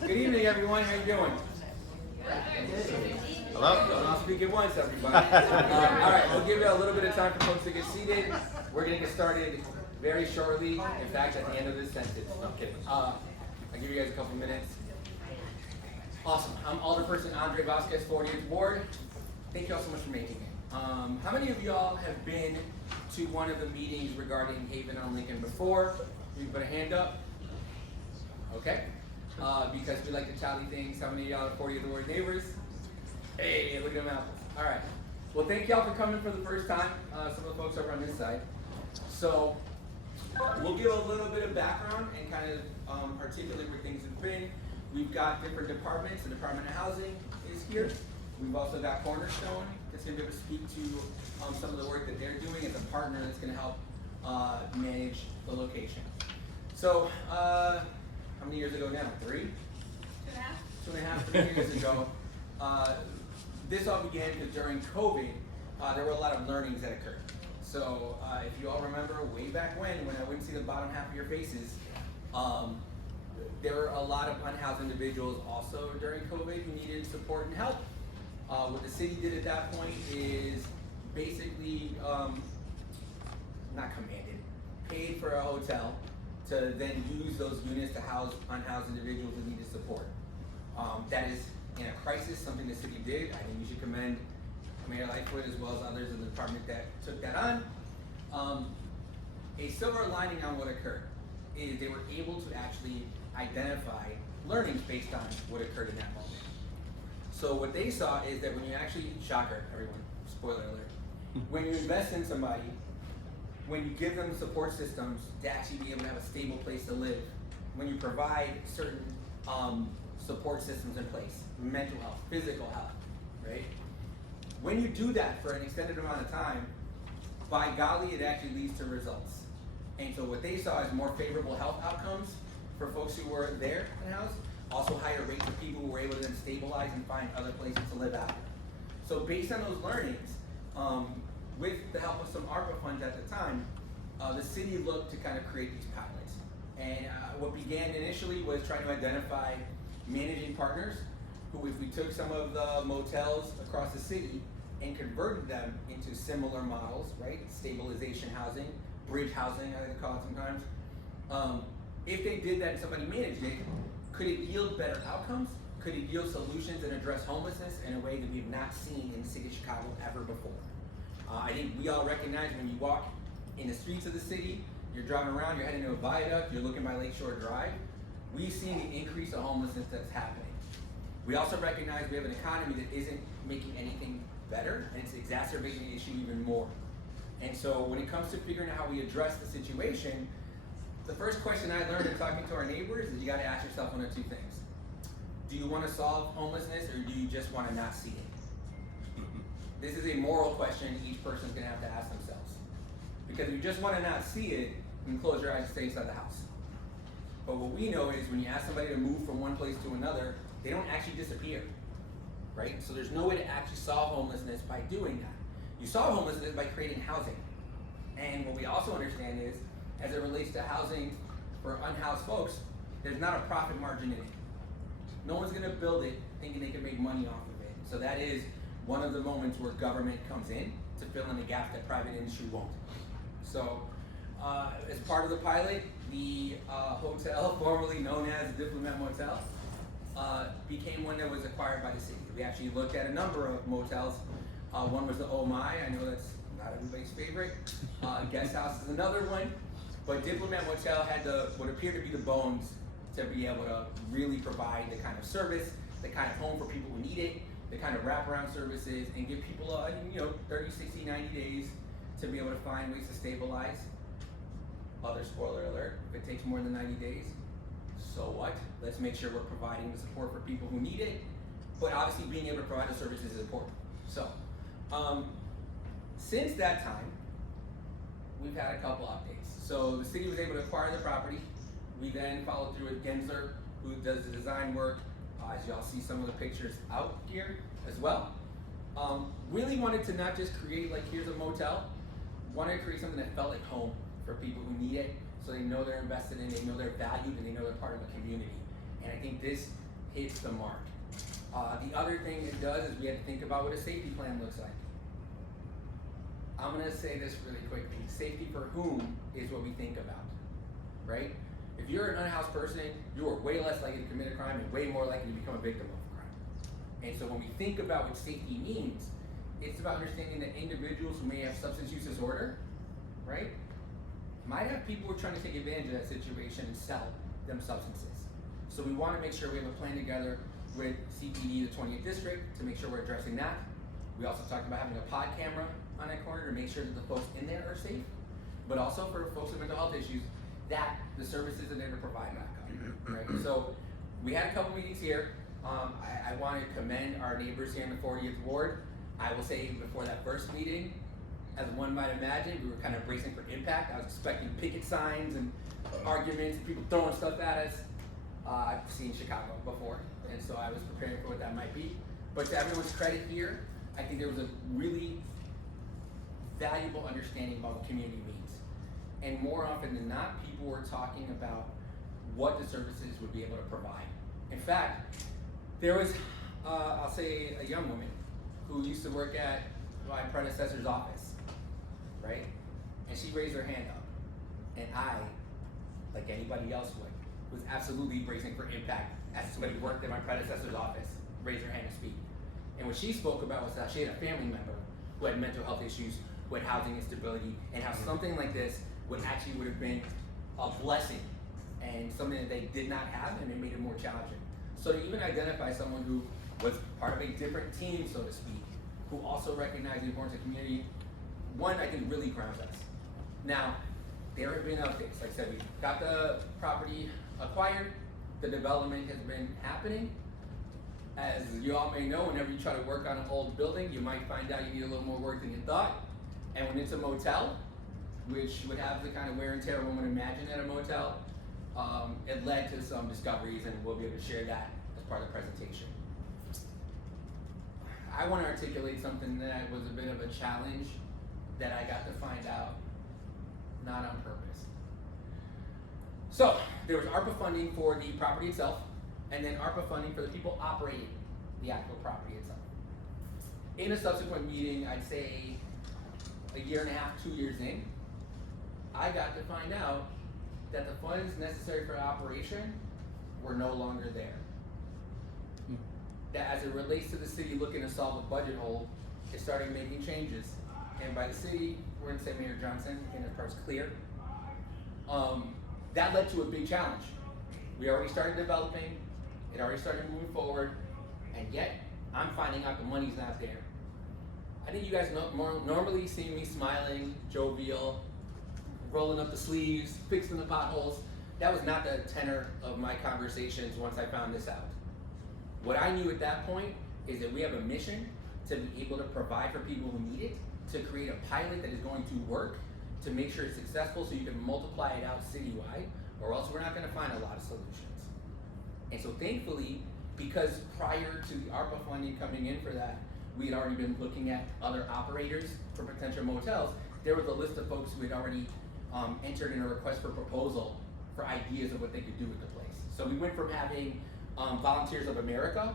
Good evening, everyone. How you doing? Hello? Don't all speak at once, everybody. All right, we'll give you a little bit of time for folks to get seated. We're going to get started very shortly. In fact, at the end of this sentence. No, I'm kidding. I'll give you guys a couple minutes. Awesome. I'm Alderperson Andre Vasquez, 40th Ward. Thank you all so much for making it. How many of y'all have been to one of the meetings regarding Haven on Lincoln before? You put a hand up. Okay. Because we like to tally things. How many of y'all are 40th Ward neighbors? Hey, look at them apples. All right. Well, thank y'all for coming for the first time. Some of the folks over on this side. So we'll give a little bit of background and kind of articulate where things have been. We've got different departments. The Department of Housing is here. We've also got Cornerstone that's going to be able to speak to some of the work that they're doing as a partner that's going to help manage the location. So, how many years ago now? 3? 2.5, 3 years ago. This all began because during COVID, there were a lot of learnings that occurred. So, if you all remember way back when I wouldn't see the bottom half of your faces, there were a lot of unhoused individuals also during COVID who needed support and help. What the city did at that point is basically, not commanded, paid for a hotel to then use those units to house unhoused individuals who needed support. That is, in a crisis, something the city did. I think you should commend Mayor Lightfoot as well as others in the department that took that on. A silver lining on what occurred is they were able to actually identify learnings based on what occurred in that moment. So what they saw is that when you actually, shocker, everyone, spoiler alert, when you invest in somebody, when you give them support systems to actually be able to have a stable place to live, when you provide certain support systems in place, mental health, physical health, right? When you do that for an extended amount of time, by golly, it actually leads to results. And so what they saw is more favorable health outcomes for folks who were there in the house, also higher rates of people who were able to then stabilize and find other places to live after. So based on those learnings, with the help of some ARPA funds at the time, the city looked to kind of create these pilots. And what began initially was trying to identify managing partners who, if we took some of the motels across the city and converted them into similar models, right? Stabilization housing, bridge housing, I like to call it sometimes. If they did that and somebody managed it, could it yield better outcomes? Could it yield solutions and address homelessness in a way that we've not seen in the city of Chicago ever before? I think we all recognize when you walk in the streets of the city, you're driving around, you're heading to a viaduct, you're looking by Lakeshore Drive, we've seen the increase of homelessness that's happening. We also recognize we have an economy that isn't making anything better, and it's exacerbating the issue even more. And so when it comes to figuring out how we address the situation, the first question I learned in talking to our neighbors is you gotta ask yourself one of two things. Do you wanna solve homelessness, or do you just wanna not see it? This is a moral question each person's gonna have to ask themselves. Because if you just wanna not see it, you can close your eyes and stay inside the house. But what we know is when you ask somebody to move from one place to another, they don't actually disappear, right? So there's no way to actually solve homelessness by doing that. You solve homelessness by creating housing. And what we also understand is, as it relates to housing for unhoused folks, there's not a profit margin in it. No one's gonna build it thinking they can make money off of it. So that is one of the moments where government comes in to fill in the gap that private industry won't. So as part of the pilot, the hotel, formerly known as Diplomat Motel, became one that was acquired by the city. We actually looked at a number of motels. One was the Oh My, I know that's not everybody's favorite. Guest House is another one. But Diplomat Motel had what appeared to be the bones to be able to really provide the kind of service, the kind of home for people who need it, the kind of wraparound services, and give people 30, 60, 90 days to be able to find ways to stabilize. Other spoiler alert, if it takes more than 90 days, so what? Let's make sure we're providing the support for people who need it, but obviously being able to provide the services is important. So, since that time, we've had a couple updates. So the city was able to acquire the property. We then followed through with Gensler, who does the design work. As y'all see some of the pictures out here as well. Really wanted to not just create like, here's a motel, wanted to create something that felt like home for people who need it, so they know they're invested in, they know they're valued, and they know they're part of the community. And I think this hits the mark. The other thing it does is we have to think about what a safety plan looks like. I'm gonna say this really quickly. Safety for whom is what we think about, right? If you're an unhoused person, you are way less likely to commit a crime and way more likely to become a victim of a crime. And so when we think about what safety means, it's about understanding that individuals who may have substance use disorder, right, might have people who are trying to take advantage of that situation and sell them substances. So we want to make sure we have a plan together with CPD, the 20th District, to make sure we're addressing that. We also talked about having a pod camera on that corner to make sure that the folks in there are safe, but also for folks with mental health issues, that the services are there to provide backup, right? So we had a couple meetings here. I want to commend our neighbors here in the 40th Ward. I will say before that first meeting, as one might imagine, we were kind of bracing for impact. I was expecting picket signs and arguments, and people throwing stuff at us. I've seen Chicago before, and so I was preparing for what that might be. But to everyone's credit here, I think there was a really valuable understanding about what community means. And more often than not, people were talking about what the services would be able to provide. In fact, there was, I'll say, a young woman who used to work at my predecessor's office, right? And she raised her hand up. And I, like anybody else would, was absolutely bracing for impact as somebody who worked at my predecessor's office, raised her hand to speak. And what she spoke about was that she had a family member who had mental health issues, who had housing instability, and how something like this would have been a blessing and something that they did not have, and it made it more challenging. So to even identify someone who was part of a different team, so to speak, who also recognized the importance of community, one, I think really grounds us. Now, there have been updates. Like I said, we got the property acquired, the development has been happening. As you all may know, whenever you try to work on an old building, you might find out you need a little more work than you thought. And when it's a motel, which would have the kind of wear and tear one would imagine at a motel, it led to some discoveries, and we'll be able to share that as part of the presentation. I want to articulate something that was a bit of a challenge that I got to find out not on purpose. So there was ARPA funding for the property itself, and then ARPA funding for the people operating the actual property itself. In a subsequent meeting, I'd say a year and a half, 2 years in, I got to find out that the funds necessary for operation were no longer there. That as it relates to the city looking to solve a budget hole, it started making changes. And by the city, we're gonna say Mayor Johnson, I think that part's clear. That led to a big challenge. We already started developing, it already started moving forward, and yet I'm finding out the money's not there. I think you guys normally see me smiling, jovial, rolling up the sleeves, fixing the potholes. That was not the tenor of my conversations once I found this out. What I knew at that point is that we have a mission to be able to provide for people who need it, to create a pilot that is going to work, to make sure it's successful so you can multiply it out citywide, or else we're not gonna find a lot of solutions. And so thankfully, because prior to the ARPA funding coming in for that, we had already been looking at other operators for potential motels. There was a list of folks who had already entered in a request for proposal for ideas of what they could do with the place. So we went from having Volunteers of America,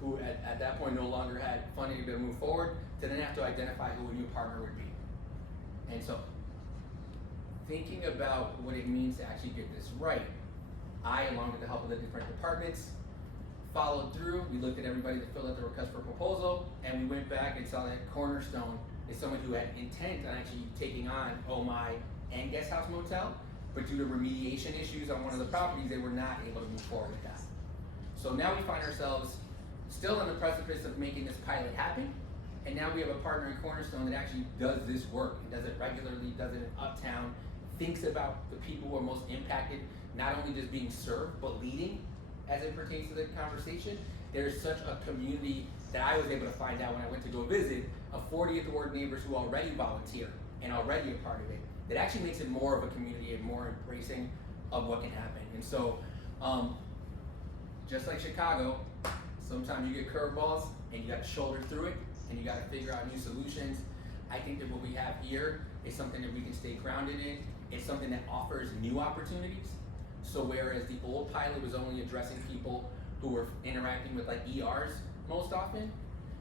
who at that point no longer had funding to be able to move forward, to then have to identify who a new partner would be. And so, thinking about what it means to actually get this right, I, along with the help of the different departments, followed through. We looked at everybody that filled out the request for proposal, and we went back and saw that Cornerstone is someone who had intent on actually taking on Oh My and Guest House Motel, but due to remediation issues on one of the properties, they were not able to move forward with that. So now we find ourselves still on the precipice of making this pilot happen, and now we have a partner in Cornerstone that actually does this work, and does it regularly, does it in Uptown, thinks about the people who are most impacted, not only just being served, but leading as it pertains to the conversation. There's such a community that I was able to find out when I went to go visit of 40th Ward neighbors who already volunteer and already a part of it. That actually makes it more of a community and more embracing of what can happen. And so, just like Chicago, sometimes you get curveballs and you got to shoulder through it and you got to figure out new solutions. I think that what we have here is something that we can stay grounded in. It's something that offers new opportunities. So whereas the old pilot was only addressing people who were interacting with like ERs most often,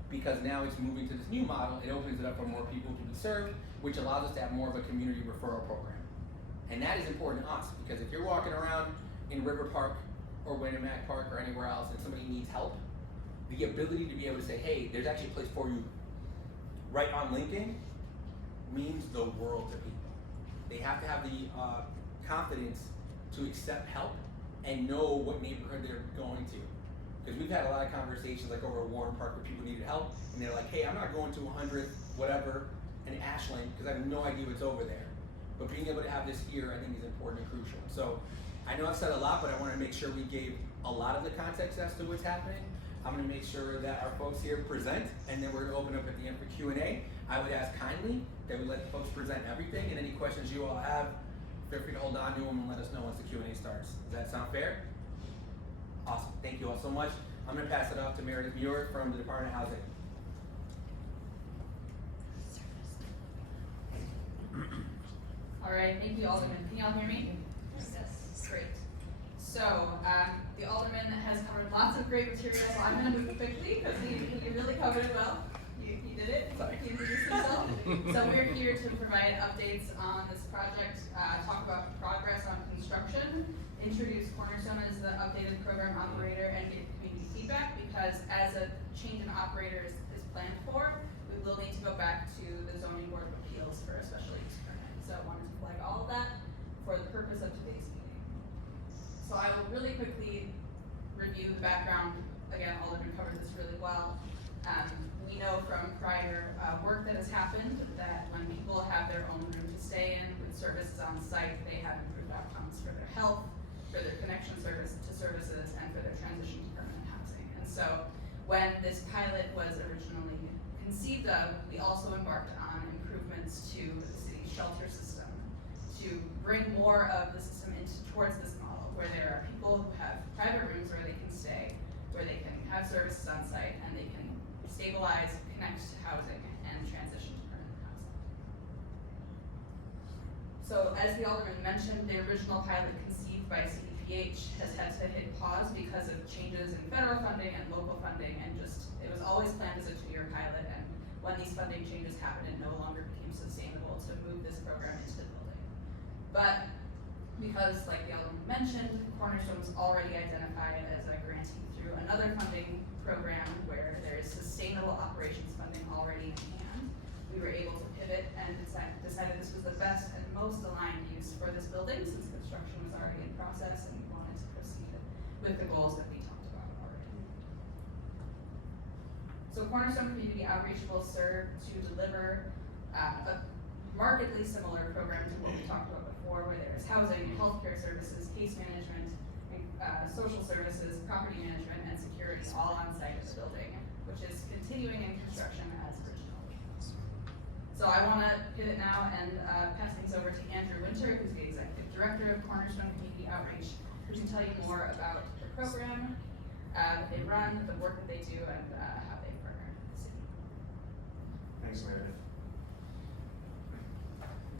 because now it's moving to this new model, it opens it up for more people to be served, which allows us to have more of a community referral program. And that is important to us, because if you're walking around in River Park or Winamac Park or anywhere else and somebody needs help, the ability to be able to say, hey, there's actually a place for you right on Lincoln means the world to people. They have to have the confidence to accept help and know what neighborhood they're going to. Because we've had a lot of conversations like over at Warren Park where people needed help and they're like, hey, I'm not going to 100th, whatever, in Ashland because I have no idea what's over there. But being able to have this here, I think is important and crucial. So I know I've said a lot, but I want to make sure we gave a lot of the context as to what's happening. I'm going to make sure that our folks here present, and then we're going to open up at the end for Q&A. I would ask kindly that we let the folks present everything, and any questions you all have, feel free to hold on to them and let us know once the Q&A starts. Does that sound fair? Awesome. Thank you all so much. I'm going to pass it off to Meredith Muir from the Department of Housing. All right, thank you, Alderman. Can y'all hear me? Yes. Great. So, the Alderman has covered lots of great material, so I'm going to move quickly because he really covered it well. You did it. Sorry. He introduced himself. So we're here to provide updates on this project, talk about progress on construction, introduce Cornerstone as the updated program operator, and get community feedback, because as a change in operator is planned for, we will need to go back to the Zoning Board of Appeals for a special use permit. So I wanted to flag all of that for the purpose of today's meeting. So I will really quickly review the background. Again, Alderman covered this really well. We know from prior work that has happened that when people have their own room to stay in with services on site, they have improved outcomes for their health, for their connection to services, and for their transition to permanent housing. And so when this pilot was originally conceived of, we also embarked on improvements to the city's shelter system to bring more of the system towards this model, where there are people who have private rooms where they can stay, where they can have services on site, and they can stabilize, connect to housing, and transition to permanent housing. So as the Alderman mentioned, the original pilot conceived by CDPH has had to hit pause because of changes in federal funding and local funding, and it was always planned as a 2-year pilot, and when these funding changes happened, it no longer became sustainable to move this program into the building. But because, like the Alderman mentioned, Cornerstone was already identified as a grantee through another funding program where there is sustainable operations funding already in hand, we were able to pivot and decided this was the best and most aligned use for this building, since construction was already in process and we wanted to proceed with the goals that we talked about already. So Cornerstone Community Outreach will serve to deliver a markedly similar program to what we talked about before, where there is housing, healthcare services, case management, social services, property management, and security all on site at the building, which is continuing in construction as originally. So I want to pivot now and pass things over to Andrew Winter, who's the Executive Director of Cornerstone Community Outreach, who can tell you more about the program that they run, the work that they do, and how they partner with the city. Thanks, Meredith.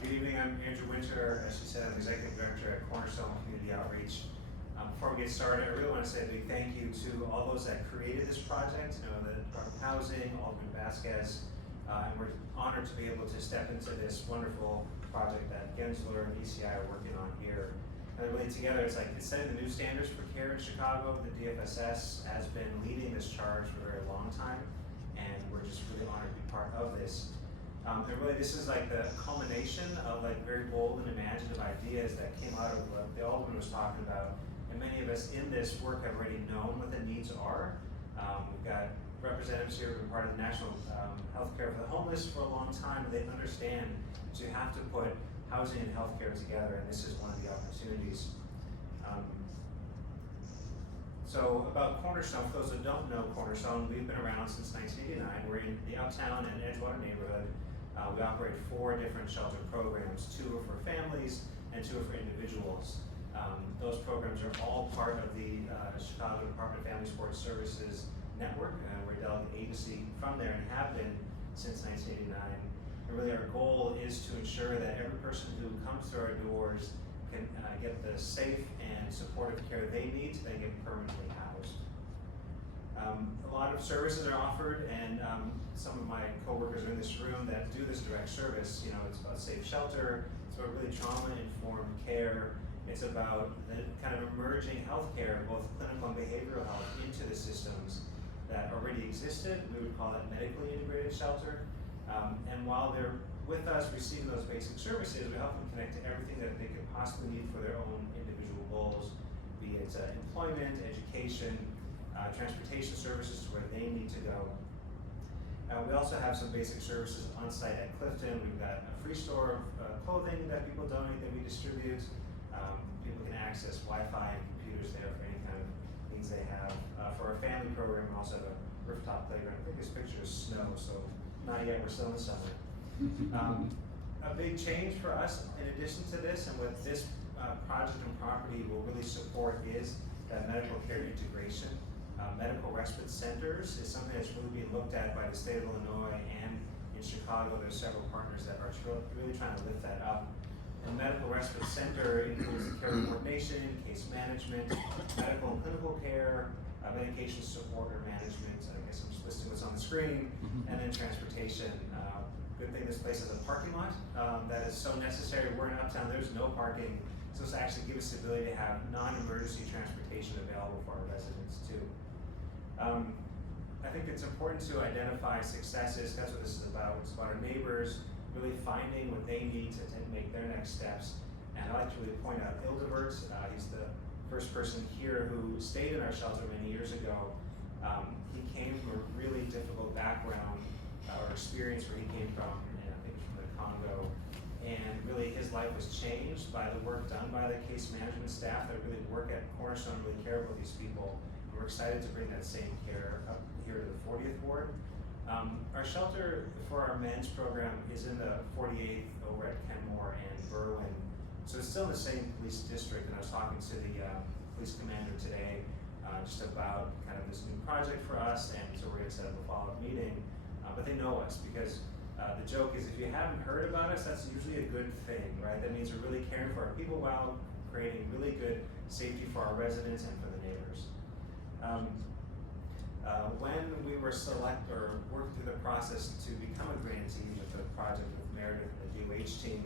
Good evening, I'm Andrew Winter. As she said, I'm Executive Director at Cornerstone Community Outreach. Before we get started, I really want to say a big thank you to all those that created this project, the Department of Housing, Alderman Vasquez, and we're honored to be able to step into this wonderful project that Gensler and ECI are working on here. And really together, it's setting the new standards for care in Chicago. The DFSS has been leading this charge for a very long time, and we're just really honored to be part of this. And really, this is like the culmination of very bold and imaginative ideas that came out of what the Alderman was talking about. And many of us in this work have already known what the needs are. We've got representatives here who have been part of the National Healthcare for the Homeless for a long time, and they understand that you have to put housing and healthcare together, and this is one of the opportunities. So about Cornerstone, for those that don't know Cornerstone, we've been around since 1989. We're in the Uptown and Edgewater neighborhood. We operate 4 different shelter programs. 2 are for families and 2 are for individuals. Those programs are all part of the Chicago Department of Family Support Services network. We're a delegate agency from there and have been since 1989. And really our goal is to ensure that every person who comes through our doors can get the safe and supportive care they need to then get permanently housed. A lot of services are offered, and some of my coworkers are in this room that do this direct service. You know, it's about safe shelter, it's about really trauma-informed care, it's about the kind of emerging healthcare, both clinical and behavioral health, into the systems that already existed. We would call that medically integrated shelter. And while they're with us receiving those basic services, we help them connect to everything that they could possibly need for their own individual goals, be it employment, education, transportation services to where they need to go. We also have some basic services on site at Clifton. We've got a free store of clothing that people donate that we distribute. People can access Wi-Fi and computers there for any kind of needs they have. For our family program, we also have a rooftop playground. I think this picture is snow, so not yet, we're still in the summer. A big change for us, in addition to this, and what this project and property will really support, is that medical care integration. Medical respite centers is something that's really being looked at by the state of Illinois, and in Chicago there's several partners that are really trying to lift that up. And medical respite center includes care coordination, case management, medical and clinical care, medication support or management. I guess I'm just listing what's on the screen, and then transportation. Good thing this place has a parking lot that is so necessary. We're in Uptown, there's no parking, so it's actually give us the ability to have non-emergency transportation available for our residents too. I think it's important to identify successes. That's what this is about. It's about our neighbors really finding what they need to make their next steps. And I'd like to really point out Ildebert. He's the first person here who stayed in our shelter many years ago. He came from a really difficult background or experience where he came from, and I think from the Congo. And really his life was changed by the work done by the case management staff that really work at Cornerstone, really care about these people. We're excited to bring that same care up here to the 40th Ward. Our shelter for our men's program is in the 48th over at Kenmore and Berwyn. So it's still in the same police district, and I was talking to the police commander today just about kind of this new project for us, and so we're gonna set up a follow-up meeting. But they know us because the joke is if you haven't heard about us, that's usually a good thing, right? That means we're really caring for our people while creating really good safety for our residents and for the neighbors. When we were working through the process to become a grantee with the project with Meredith and the DOH team,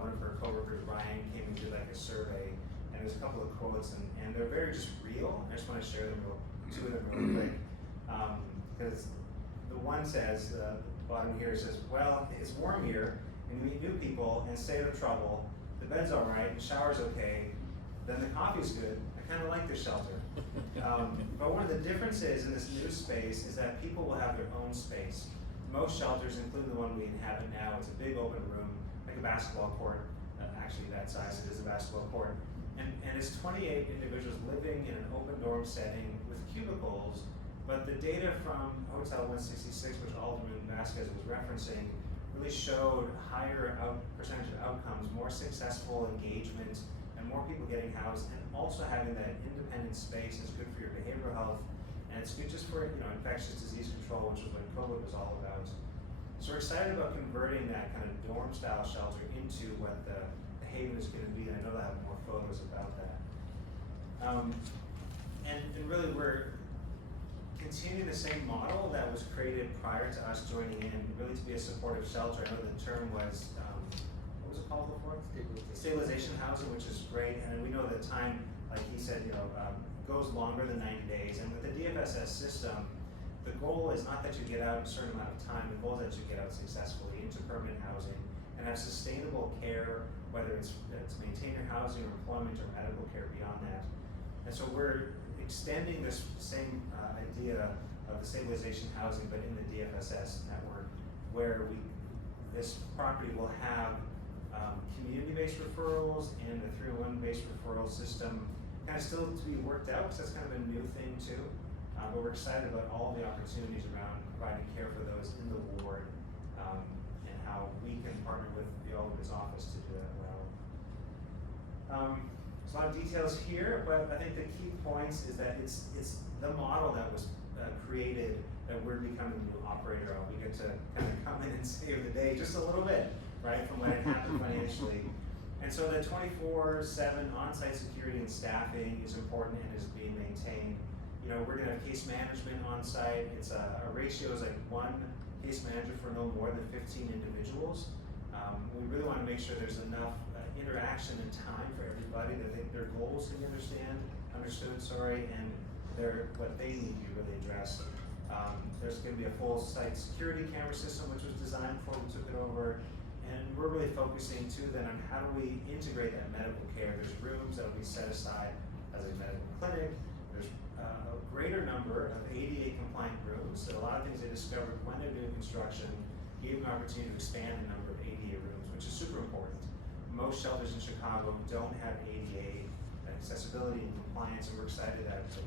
one of her coworkers, Ryan, came and did like a survey, and there's a couple of quotes, and they're very just real. I just want to share them two of them real quick, because the one says, the bottom here says, well, it's warm here, and you meet new people and stay out of trouble, the bed's all right, the shower's okay, then the coffee's good. I kind of like the shelter. But one of the differences in this new space is that people will have their own space. Most shelters, including the one we inhabit now, it's a big open room, like a basketball court. Actually, that size, it is a basketball court. And it's 28 individuals living in an open dorm setting with cubicles, but the data from Hotel 166, which Alderman Vasquez was referencing, really showed higher percentage of outcomes, more successful engagement, and more people getting housed, and also having that independent space is good for your behavioral health, and it's good just for infectious disease control, which is what COVID was all about. So we're excited about converting that kind of dorm-style shelter into what the Haven is going to be, and I know they'll have more photos about that. And really, we're continuing the same model that was created prior to us joining in, really to be a supportive shelter. I know the term was, what was it called before? Stabilization housing, which is great, and we know that time, like he said, goes longer than 90 days. And with the DFSS system, the goal is not that you get out in a certain amount of time. The goal is that you get out successfully into permanent housing and have sustainable care, whether it's maintain your housing or employment or medical care beyond that. And so we're extending this same idea of the stabilization housing, but in the DFSS network, where this property will have community-based referrals and the 301-based referral system kind of still to be worked out, because that's kind of a new thing too. But we're excited about all the opportunities around providing care for those in the ward, and how we can partner with the Alderman's office to do that well. There's a lot of details here, but I think the key points is that it's the model that was created that we're becoming the new operator of. We get to kind of come in and save the day just a little bit, right, from when it happened financially. And so the 24/7 on-site security and staffing is important and is being maintained. You know, we're gonna have case management on site. It's a ratio is like 1 case manager for no more than 15 individuals. We really wanna make sure there's enough interaction and time for everybody that their goals can be understood, and what they need to be really addressed. There's gonna be a full site security camera system which was designed before we took it over. And we're really focusing too then on how do we integrate that medical care. There's rooms that will be set aside as a medical clinic. There's a greater number of ADA compliant rooms. So a lot of things they discovered when they're doing construction gave them an opportunity to expand the number of ADA rooms, which is super important. Most shelters in Chicago don't have ADA accessibility and compliance, and we're excited that the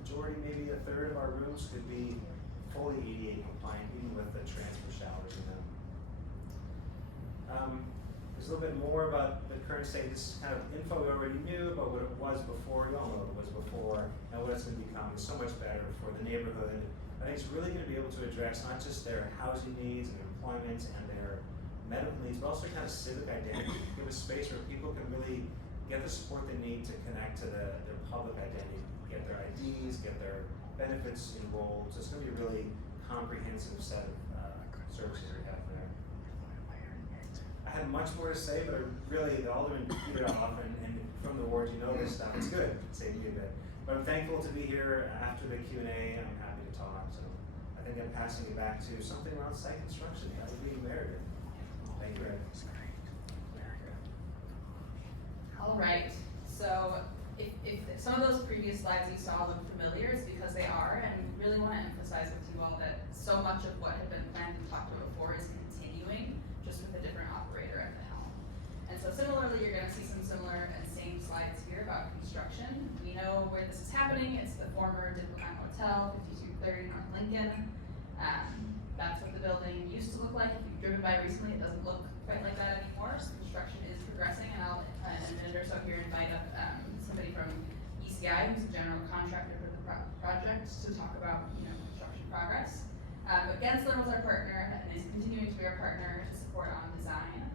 majority, maybe a third of our rooms could be fully ADA compliant, even with the transfer showers in them. There's a little bit more about the current state. This is kind of info we already knew about what it was before. You all know what it was before, and what it's going to become is so much better for the neighborhood. I think it's really going to be able to address not just their housing needs and employment and their medical needs, but also kind of civic identity. Give a space where people can really get the support they need to connect to their public identity, get their IDs, get their benefits enrolled. So it's going to be a really comprehensive set of services we have there. I had much more to say, but the Alderman beat it off, and from the ward, you know this stuff. It's good, save me a bit. But I'm thankful to be here after the Q&A. I'm happy to talk. So I think I'm passing it back to something around site construction. That would be Meredith. Thank you, Ed. All right, so if some of those previous slides you saw look familiar, it's because they are, and we really want to emphasize with you all that so much of what had been planned and talked about before is continuing, just with a different operator at the helm. And so similarly, you're going to see some similar and same slides here about construction. We know where this is happening. It's the former Diplomat Hotel, 5230 North Lincoln. That's what the building used to look like. If you've driven by recently, it doesn't look quite like that anymore. So construction is progressing, and I'll, in a minute or so here, invite up somebody from ECI, who's a general contractor for the project, to talk about construction progress. But Gensler was our partner, and is continuing to be our partner to support on design.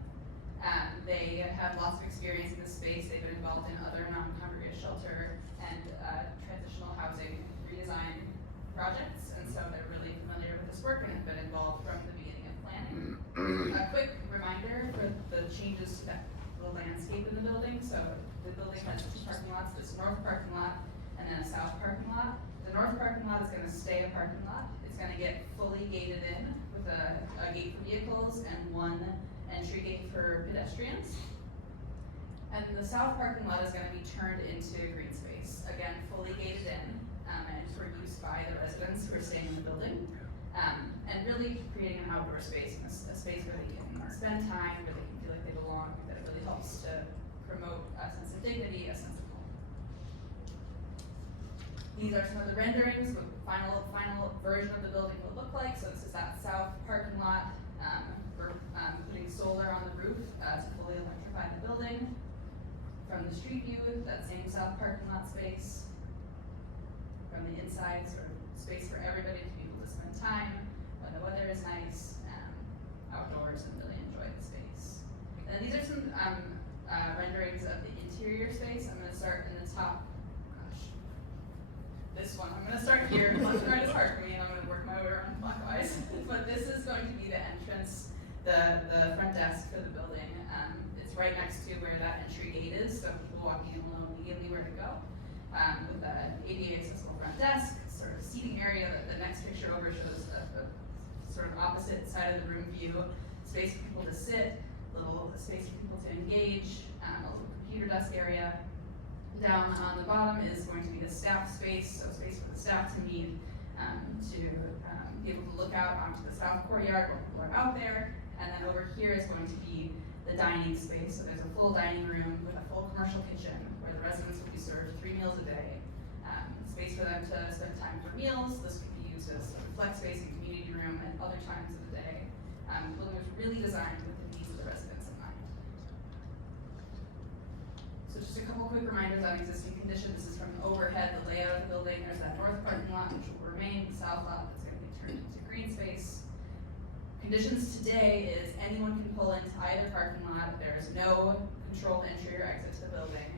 They have lots of experience in this space. They've been involved in other non-congregate shelter and transitional housing redesign projects, and so they're really familiar with this work and have been involved from the beginning of planning. A quick reminder for the changes to the landscape of the building. So the building has 2 parking lots, this north parking lot and then a south parking lot. The north parking lot is going to stay a parking lot. It's going to get fully gated in with a gate for vehicles and 1 entry gate for pedestrians. And the south parking lot is going to be turned into green space, again fully gated in and for use by the residents who are staying in the building. And really creating an outdoor space, and a space where they can spend time, where they can feel like they belong, that it really helps to promote a sense of dignity, a sense of home. These are some of the renderings, what the final version of the building will look like. So this is that south parking lot. We're putting solar on the roof to fully electrify the building. From the street view, that same south parking lot space. From the inside, sort of space for everybody to be able to spend time when the weather is nice, outdoors, and really enjoy the space. And then these are some renderings of the interior space. I'm going to start in the top. This one. I'm going to start here. Left and right is hard for me, and I'm going to work my way around clockwise. But this is going to be the entrance, the front desk for the building. It's right next to where that entry gate is, so people walking in will know immediately where to go. With an ADA accessible front desk, sort of seating area. The next picture over shows a sort of opposite side of the room view. Space for people to sit, little space for people to engage, a little computer desk area. Down on the bottom is going to be the staff space, so space for the staff to meet, to be able to look out onto the south courtyard while people are out there. And then over here is going to be the dining space. So there's a full dining room with a full commercial kitchen where the residents will be served 3 meals a day. Space for them to spend time for meals. This could be used as a flex space and community room at other times of the day. The building was really designed with the needs of the residents in mind. So just a couple quick reminders on existing conditions. This is from the overhead, the layout of the building. There's that north parking lot, which will remain, the south lot that's going to be turned into green space. Conditions today is anyone can pull into either parking lot. There is no controlled entry or exit to the building.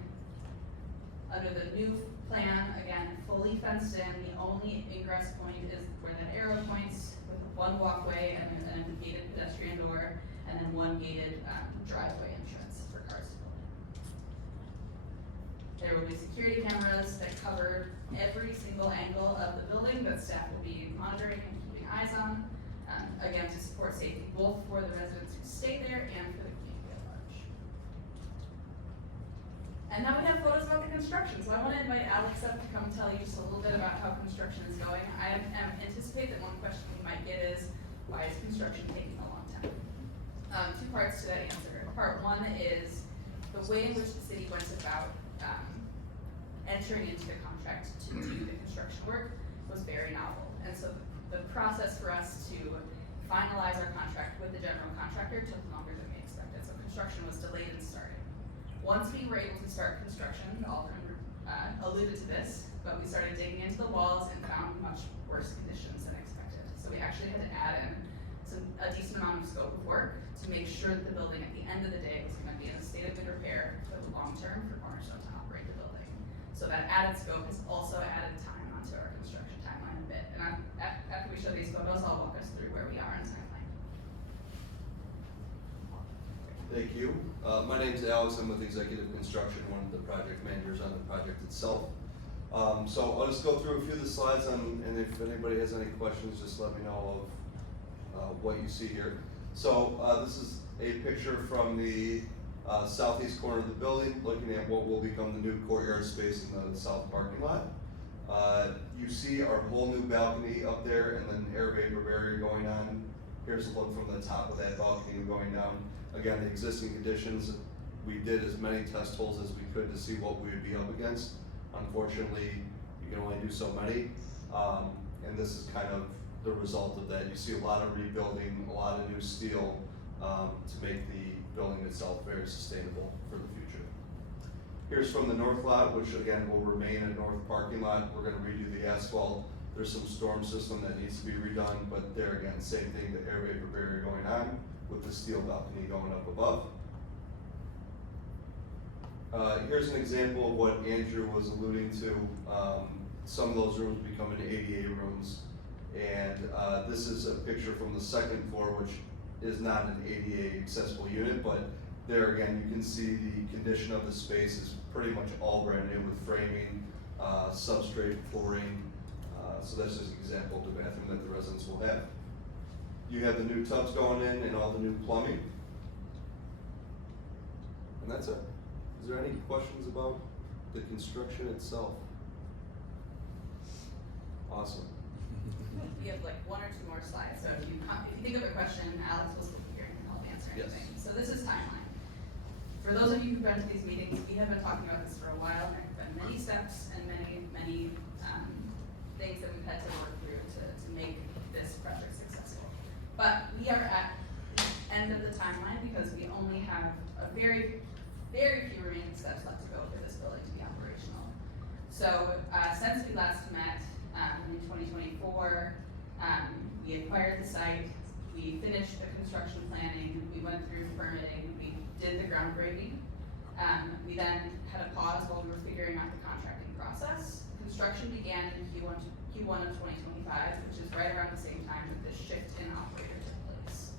Under the new plan, again, fully fenced in, the only ingress point is where that arrow points, with one walkway and then a gated pedestrian door, and then one gated driveway entrance for cars to pull in. There will be security cameras that cover every single angle of the building that staff will be monitoring and keeping eyes on, again, to support safety, both for the residents who stay there and for the community at large. And now we have photos about the construction, so I want to invite Alex up to come tell you just a little bit about how construction is going. I anticipate that one question we might get is, why is construction taking a long time? Two parts to that answer. Part one is the way in which the city went about entering into the contract to do the construction work was very novel. And so the process for us to finalize our contract with the general contractor took longer than we expected. So construction was delayed in starting. Once we were able to start construction, Alderman alluded to this, but we started digging into the walls and found much worse conditions than expected. So we actually had to add in a decent amount of scope of work to make sure that the building at the end of the day was going to be in a state of good repair for the long term for Cornerstone to operate the building. So that added scope has also added time onto our construction timeline a bit. And after we show these photos, I'll walk us through where we are in timeline. Thank you. My name's Alex. I'm with Executive Construction, one of the project managers on the project itself. So I'll just go through a few of the slides, and if anybody has any questions, just let me know of what you see here. So this is a picture from the southeast corner of the building, looking at what will become the new courtyard space in the south parking lot. You see our whole new balcony up there and then air vapor barrier going on. Here's a look from the top of that balcony going down. Again, the existing conditions, we did as many test holes as we could to see what we would be up against. Unfortunately, you can only do so many, and this is kind of the result of that. You see a lot of rebuilding, a lot of new steel to make the building itself very sustainable for the future. Here's from the north lot, which again will remain a north parking lot. We're gonna redo the asphalt. There's some storm system that needs to be redone, but there again, same thing, the air vapor barrier going on with the steel balcony going up above. Here's an example of what Andrew was alluding to. Some of those rooms becoming ADA rooms. And this is a picture from the second floor, which is not an ADA accessible unit, but there again, you can see the condition of the space is pretty much all brand new with framing, substrate, flooring. So that's just an example of the bathroom that the residents will have. You have the new tubs going in and all the new plumbing. And that's it. Is there any questions about the construction itself? Awesome. We have like one or two more slides, so if you think of a question, Alex will still be here and help answer Yes. anything. So this is timeline. For those of you who've been to these meetings, we have been talking about this for a while, and there have been many steps and many things that we've had to work through to make this project successful. But we are at the end of the timeline because we only have a very, very few remaining steps left to go for this building to be operational. So since we last met in 2024, we acquired the site, we finished the construction planning, we went through permitting, we did the groundbreaking. We then had a pause while we were figuring out the contracting process. Construction began in Q1 of 2025, which is right around the same time that this shift in operator took place.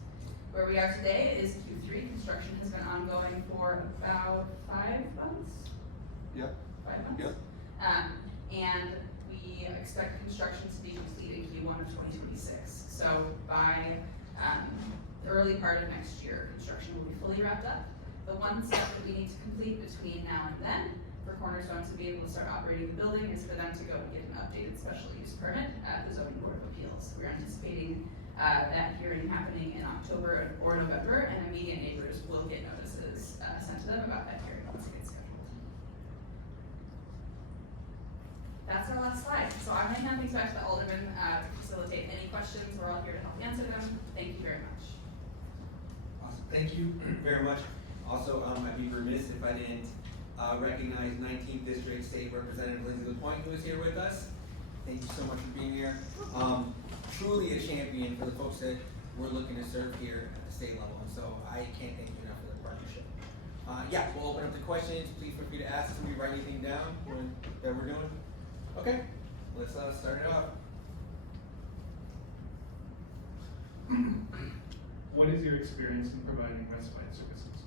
Where we are today is Q3. Construction has been ongoing for about 5 months. Yep. 5 months. Yep. And we expect construction to be complete in Q1 of 2026. So by the early part of next year, construction will be fully wrapped up. The one step that we need to complete between now and then for Cornerstone to be able to start operating the building is for them to go and get an updated special use permit at the Zoning Board of Appeals. We're anticipating that hearing happening in October or November, and immediate neighbors will get notices sent to them about that hearing once it gets scheduled. That's our last slide. So I'm going to hand things back to the Alderman to facilitate any questions. We're all here to help answer them. Thank you very much. Awesome, thank you very much. Also, I'd be remiss if I didn't recognize 19th District State Representative Lindsay LaPointe, who is here with us. Thank you so much for being here. Truly a champion for the folks that we're looking to serve here at the state level, and so I can't thank you enough for the partnership. Yeah, we'll open up to questions. Please feel free to ask me, write anything down that we're doing. Okay, let's start it off. What is your experience in providing respite services?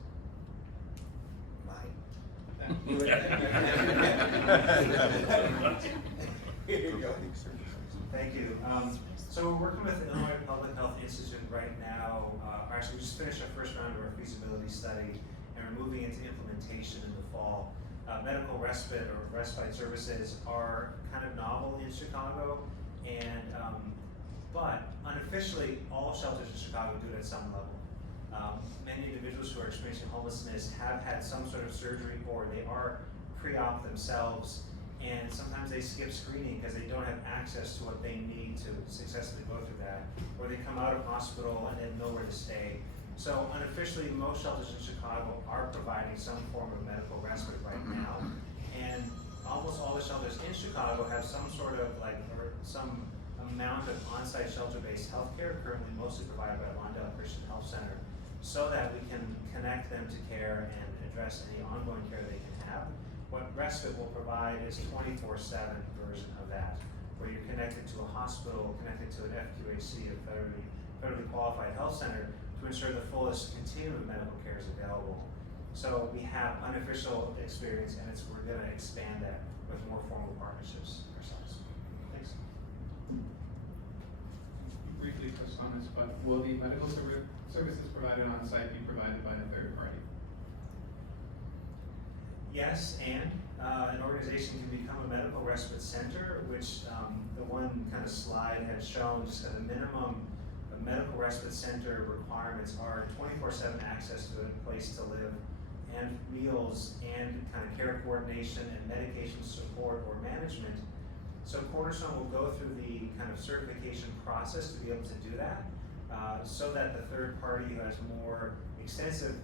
Here you go. Thank you. So we're working with the Illinois Public Health Institute right now. Actually, we just finished our first round of our feasibility study, and we're moving into implementation in the fall. Medical respite or respite services are kind of novel in Chicago, and but unofficially, all shelters in Chicago do it at some level. Many individuals who are experiencing homelessness have had some sort of surgery, or they are pre-op themselves, and sometimes they skip screening because they don't have access to what they need to successfully go through that, or they come out of hospital and they have nowhere to stay. So unofficially, most shelters in Chicago are providing some form of medical respite right now, and almost all the shelters in Chicago have some sort of or some amount of on-site shelter-based healthcare, currently mostly provided by Lawndale Christian Health Center, so that we can connect them to care and address any ongoing care they can have. What respite will provide is 24/7 version of that, where you're connected to a hospital, connected to an FQHC, a federally qualified health center, to ensure the fullest continuum of medical care is available. So we have unofficial experience, and we're going to expand that with more formal partnerships ourselves. Thanks. You briefly touched on this, but will the medical services provided on site be provided by a third party? Yes, and an organization can become a medical respite center, which the one kind of slide had shown just at a minimum. Medical respite center requirements are 24/7 access to a place to live, and meals, and kind of care coordination and medication support or management. So Cornerstone will go through the kind of certification process to be able to do that, so that the third party who has more extensive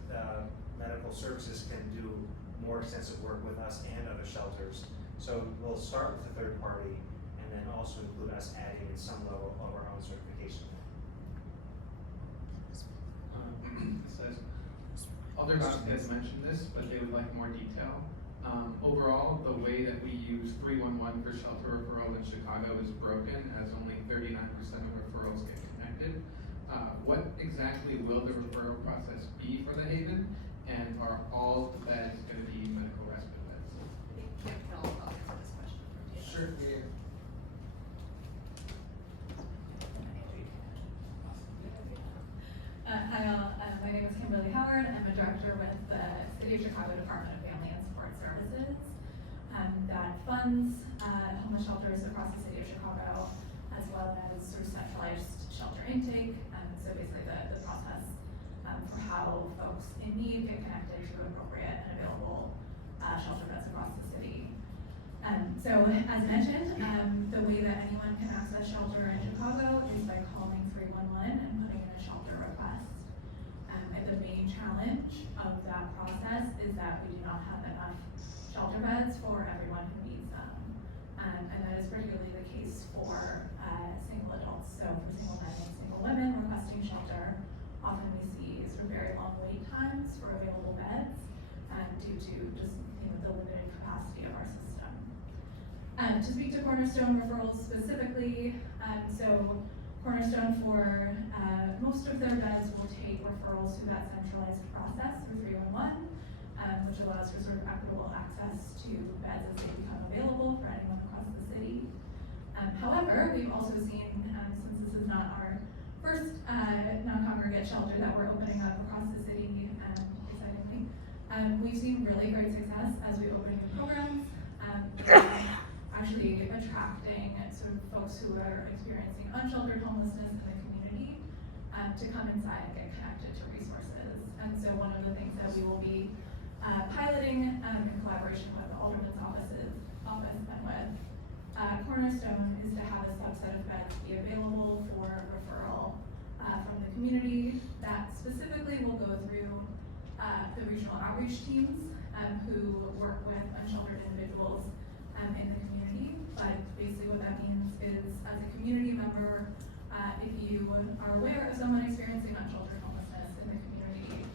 medical services can do more extensive work with us and other shelters. So we'll start with the third party, and then also include us adding in some level of our own certification. Says, other has mentioned this, but they would like more detail. Overall, the way that we use 311 for shelter referral in Chicago is broken, as only 39% of referrals get connected. What exactly will the referral process be for the Haven, and are all the beds going to be medical respite beds? I think Kim can also answer this question for you. Sure. Yeah. Hi all, my name is Kimberly Howard. I'm a director with the City of Chicago Department of Family and Support Services that funds homeless shelters across the City of Chicago, as well as sort of centralized shelter intake. So basically the process for how folks in need get connected to appropriate and available shelter beds across the city. So as mentioned, the way that anyone can access shelter in Chicago is by calling 311 and putting in a shelter request. And the main challenge of that process is that we do not have enough shelter beds for everyone who needs them. And that is particularly the case for single adults. So for single men and single women requesting shelter, often we see sort of very long wait times for available beds due to just the limited capacity of our system. To speak to Cornerstone referrals specifically, so Cornerstone for most of their beds will take referrals through that centralized process through 311, which allows for sort of equitable access to beds as they become available for anyone across the city. However, we've also seen, since this is not our first non-congregate shelter that we're opening up across the city, excitingly, we've seen really great success as we open new programs, actually attracting sort of folks who are experiencing unsheltered homelessness in the community to come inside and get connected to resources. And so one of the things that we will be piloting in collaboration with the Alderman's office and with Cornerstone is to have a subset of beds be available for referral from the community that specifically will go through the regional outreach teams who work with unsheltered individuals in the community. But basically what that means is, as a community member, if you are aware of someone experiencing unsheltered homelessness in the community,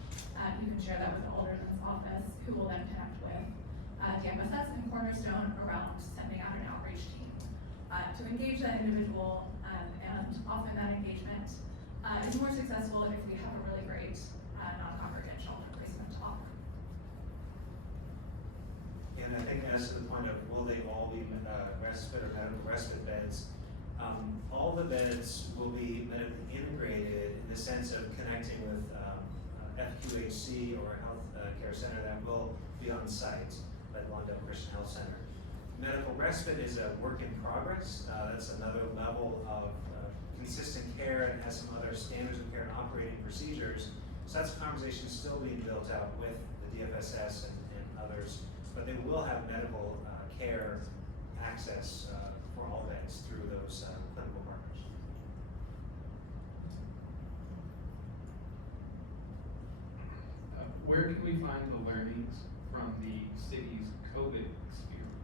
you can share that with the Alderman's office, who will then connect with DFSS and Cornerstone around sending out an outreach team to engage that individual, and often that engagement is more successful if we have a really great non-congregate shelter placement talk. And I think as to the point of will they all be respite or medical respite beds, all the beds will be medically integrated in the sense of connecting with FQHC or a health care center that will be on site, like Lawndale Christian Health Center. Medical respite is a work in progress. That's another level of consistent care and has some other standards of care and operating procedures. So that's a conversation still being built out with the DFSS and others, but they will have medical care access for all beds through those clinical partners. Where can we find the learnings from the city's COVID experience?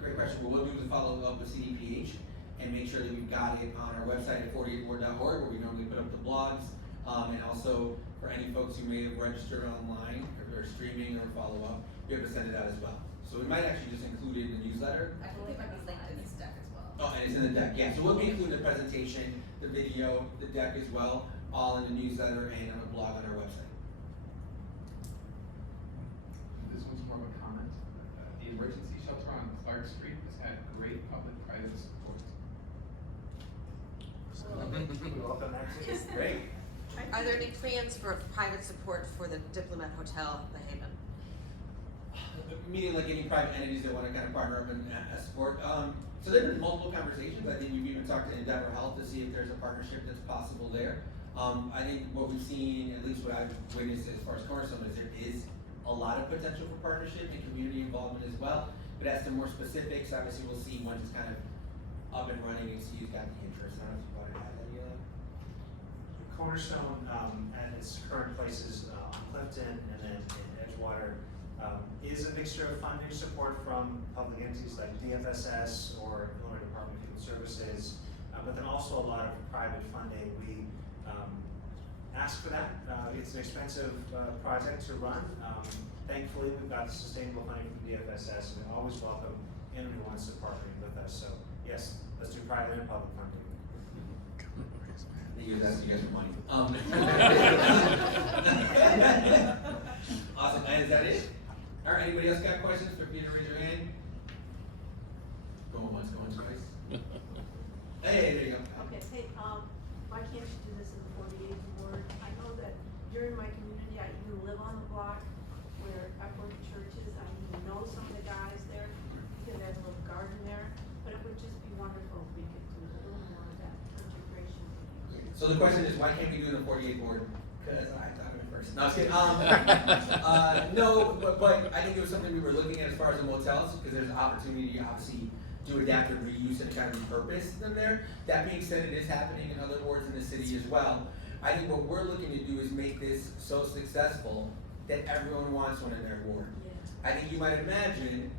Great question. What we'll do is follow up with CDPH and make sure that we've got it on our website at 48board.org, where we normally put up the blogs, and also for any folks who may have registered online, if they're streaming or follow up, be able to send it out as well. So we might actually just include it in the newsletter. I believe it might be linked in this deck as well. Oh, and it's in the deck, yeah. So we'll be including the presentation, the video, the deck as well, all in the newsletter and on the blog on our website. This one's more of a comment. The emergency shelter on Clark Street has had great public-private support. We welcome that too. Great. Are there any plans for private support for the Diplomat Hotel, The Haven? Meaning like any private entities that want to kind of partner up and support. So there have been multiple conversations. I think you've even talked to Endeavor Health to see if there's a partnership that's possible there. I think what we've seen, at least what I've witnessed as far as Cornerstone, is there is a lot of potential for partnership and community involvement as well. But as to more specifics, obviously we'll see once it's kind of up and running and see who's got the interest. I don't know if you want to add any of that. Cornerstone, at its current places on Clifton and then in Edgewater, is a mixture of funding support from public entities like DFSS or Illinois Department of Human Services, but then also a lot of private funding. We ask for that. It's an expensive project to run. Thankfully, we've got sustainable funding from DFSS, and we always welcome anyone who wants to partner with us. So yes, let's do private and public funding. I think he was asking you guys for money. Awesome, and is that it? All right, anybody else got questions for Peter? Raise your hand. Going once, going twice. Hey, there you go. Okay, hey, why can't you do this in the 48th ward? I know that you're in my community, I even live on the block where I work at churches, I even know some of the guys there, because there's a little garden there, but it would just be wonderful if we could do a little more of that integration. So the question is, why can't we do it in the 48th ward? Because I thought of it first. No, I was kidding. No, but I think it was something we were looking at as far as the motels, because there's an opportunity, obviously, to adapt and reuse and kind of repurpose them there. That being said, it is happening in other wards in the city as well. I think what we're looking to do is make this so successful that everyone wants one in their ward. Yeah. I think you might imagine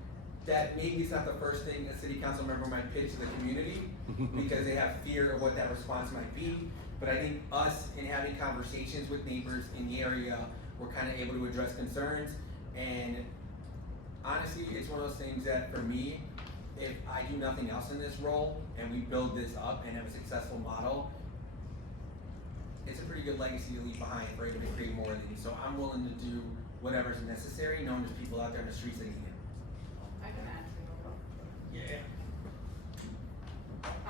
that maybe it's not the first thing a city council member might pitch to the community because they have fear of what that response might be. But I think us, in having conversations with neighbors in the area, we're kind of able to address concerns. And honestly, it's one of those things that for me, if I do nothing else in this role and we build this up and have a successful model, it's a pretty good legacy to leave behind for able to create more of these. So I'm willing to do whatever's necessary, knowing there's people out there in the streets that need it. I can add to it.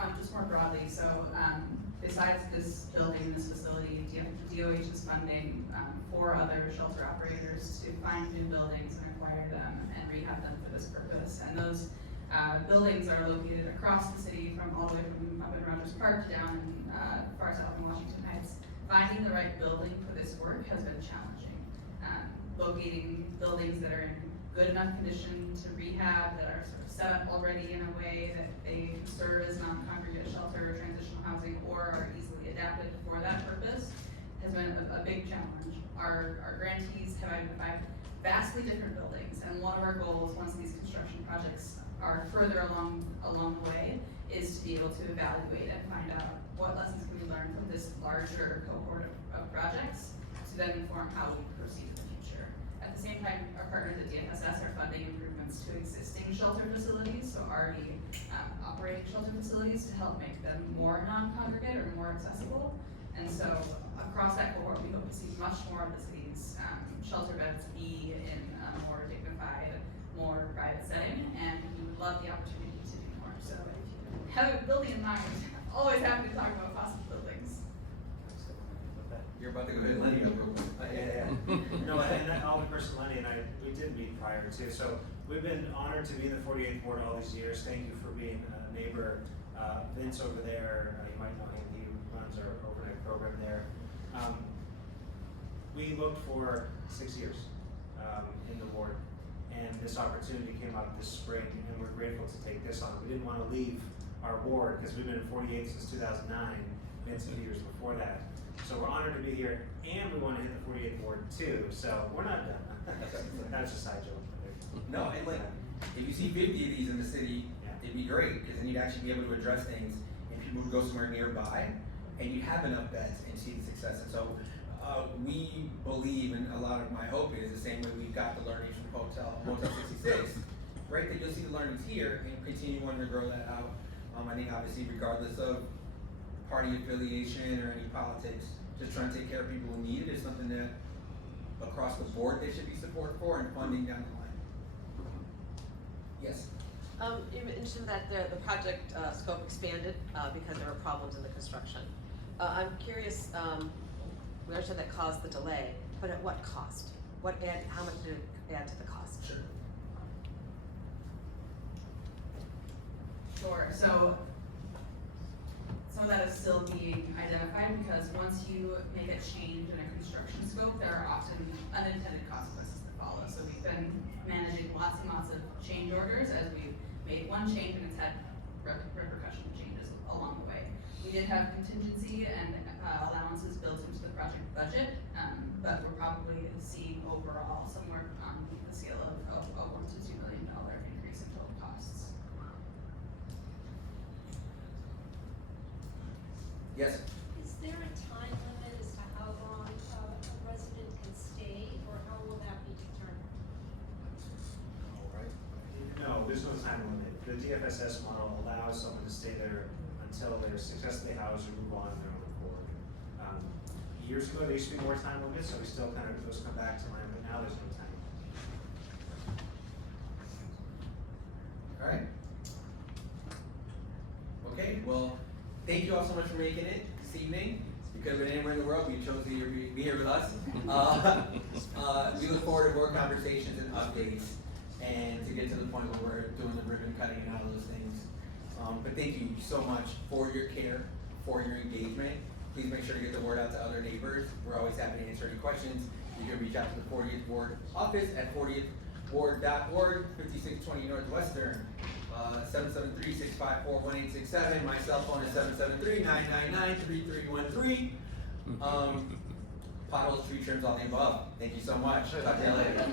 Yeah. Just more broadly, so, besides this building, this facility, DOH is funding, 4 other shelter operators to find new buildings and acquire them and rehab them for this purpose. And those, buildings are located across the city from all the way from up in Rogers Park down in, far south in Washington Heights. Finding the right building for this work has been challenging. Locating buildings that are in good enough condition to rehab, that are sort of set up already in a way that they serve as non-congregate shelter or transitional housing or are easily adapted for that purpose has been a big challenge. Our grantees have identified vastly different buildings, and one of our goals, once these construction projects are further along the way, is to be able to evaluate and find out what lessons can we learn from this larger cohort of projects, to then inform how we proceed in the future. At the same time, our partners at DFSS are funding improvements to existing shelter facilities, so already operating shelter facilities to help make them more non-congregate or more accessible. And so across that cohort, we hope to see much more of the city's shelter beds be in a more dignified, more private setting, and we would love the opportunity to do more. So if you have a building in mind, I'm always happy to talk about possible buildings. You're about to go hit Lenny over with. Yeah. No, and that Alderperson Lenny and I, we did meet prior too, so we've been honored to be in the 48th Ward all these years. Thank you for being a neighbor. Vince over there, you might know him, he runs our overnight program there. We looked for 6 years in the ward, and this opportunity came up this spring, and we're grateful to take this on. We didn't want to leave our ward, because we've been in 48 since 2009, Vince a few years before that. So we're honored to be here, and we want to hit the 48th Ward too, so we're not done. That's a side joke. No, and like, if you see 50 of these in the city, Yeah. it'd be great, because then you'd actually be able to address things, and people would go somewhere nearby, and you'd have enough beds and see the success. And so, we believe, and a lot of my hope is the same way we've got the learnings from Motel 66, right, that you'll see the learnings here and continue wanting to grow that out. I think obviously regardless of party affiliation or any politics, just trying to take care of people who need it is something that across the board they should be support for and funding down the line. Yes? You mentioned that the project scope expanded because there were problems in the construction. I'm curious, we understand that caused the delay, but at what cost? How much did it add to the cost? Sure. Sure, so some of that is still being identified, because once you make a change in a construction scope, there are often unintended consequences that follow. So we've been managing lots and lots of change orders as we've made one change and it's had repercussion changes along the way. We did have contingency and allowances built into the project budget, but we're probably seeing overall somewhere on the scale of a $1 to $2 million increase in total costs. Yes? Is there a time limit as to how long a resident can stay, or how will that be determined? No, there's no time limit. The DFSS model allows someone to stay there until they're successfully housed or move on their own accord. Years ago, there used to be more time limits, so we still kind of, those come back to line, but now there's no time. All right. Okay, well, thank you all so much for making it this evening. You could have been anywhere in the world, you chose to be here with us. We look forward to more conversations and updates, and to get to the point where we're doing the ribbon cutting and all those things. But thank you so much for your care, for your engagement. Please make sure to get the word out to other neighbors. We're always happy to answer any questions. You can reach out to the 40th Ward office at 40thward.org, 5620 Northwestern, 773-654-1867. My cell phone is 773-999-3313. Potholes, tree trims, all the above. Thank you so much. Talk to you later.